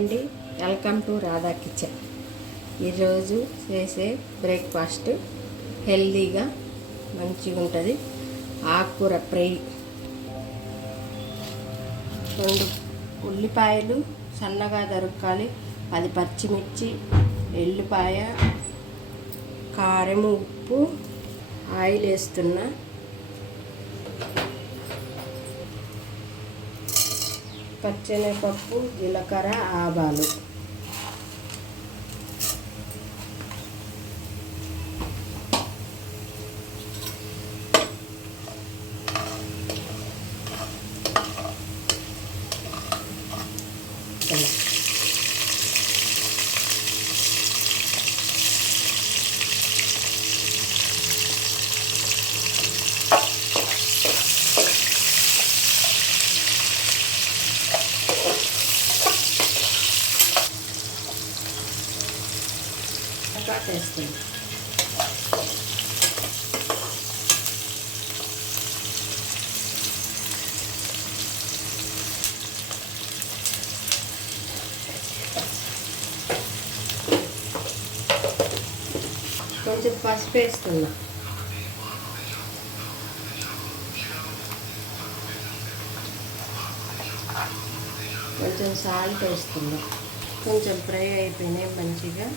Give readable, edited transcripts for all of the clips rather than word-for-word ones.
అండి, welcome to Radha kitchen. ఈరోజు చేసే బ్రేక్ఫాస్ట్ హెల్దీగా మంచిగా ఉంటుంది. ఆకుకూర ఫ్రై, 2 ఉల్లిపాయలు సన్నగా తరుక్కాలి, 10 పచ్చిమిర్చి, ఎల్లిపాయ, కారం, ఉప్పు, ఆయిల్ వేస్తున్నా. పచ్చెనగపప్పు, జీలకర్ర, ఆవాలు. వేస్తుంది. కొంచెం పసుపు వేస్తున్నా. కొంచెం సాల్ట్ వేస్తున్నా. కొంచెం ఫ్రై అయిపోయినాయి మంచిగా.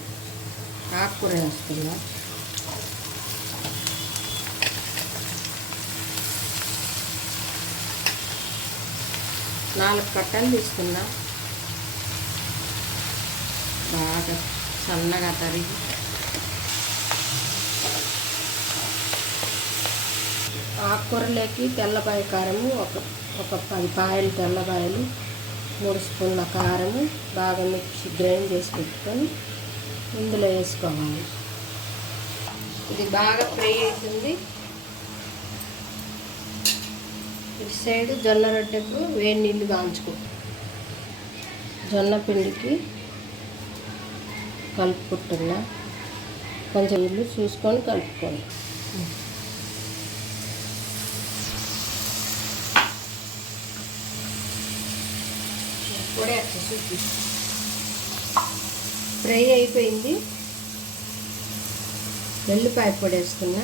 ఆకుకూర వేస్తున్నా. నాలుగు కట్టలు తీసుకున్నా, బాగా సన్నగా తరిగి. ఆకుకూరలోకి తెల్లబాయ కారము, ఒక 10 పాయలు తెల్లబాయలు, 3 స్పూన్ల కారము బాగా మిక్సీ గ్రైండ్ చేసి పెట్టుకొని ఇందులో వేసుకోవాలి. ఇది బాగా ఫ్రై అవుతుంది. ఇటు సైడ్ జొన్న రొట్టెకు వేడి నీళ్ళు కాంచుకో. జొన్న పిండికి కలుపుకుంటున్నా. కొంచెం నీళ్ళు చూసుకొని కలుపుకోండి. ఇప్పుడే చూసి ఫ్రై అయిపోయింది. వెల్లిపాయ పొడి వేస్తున్నా.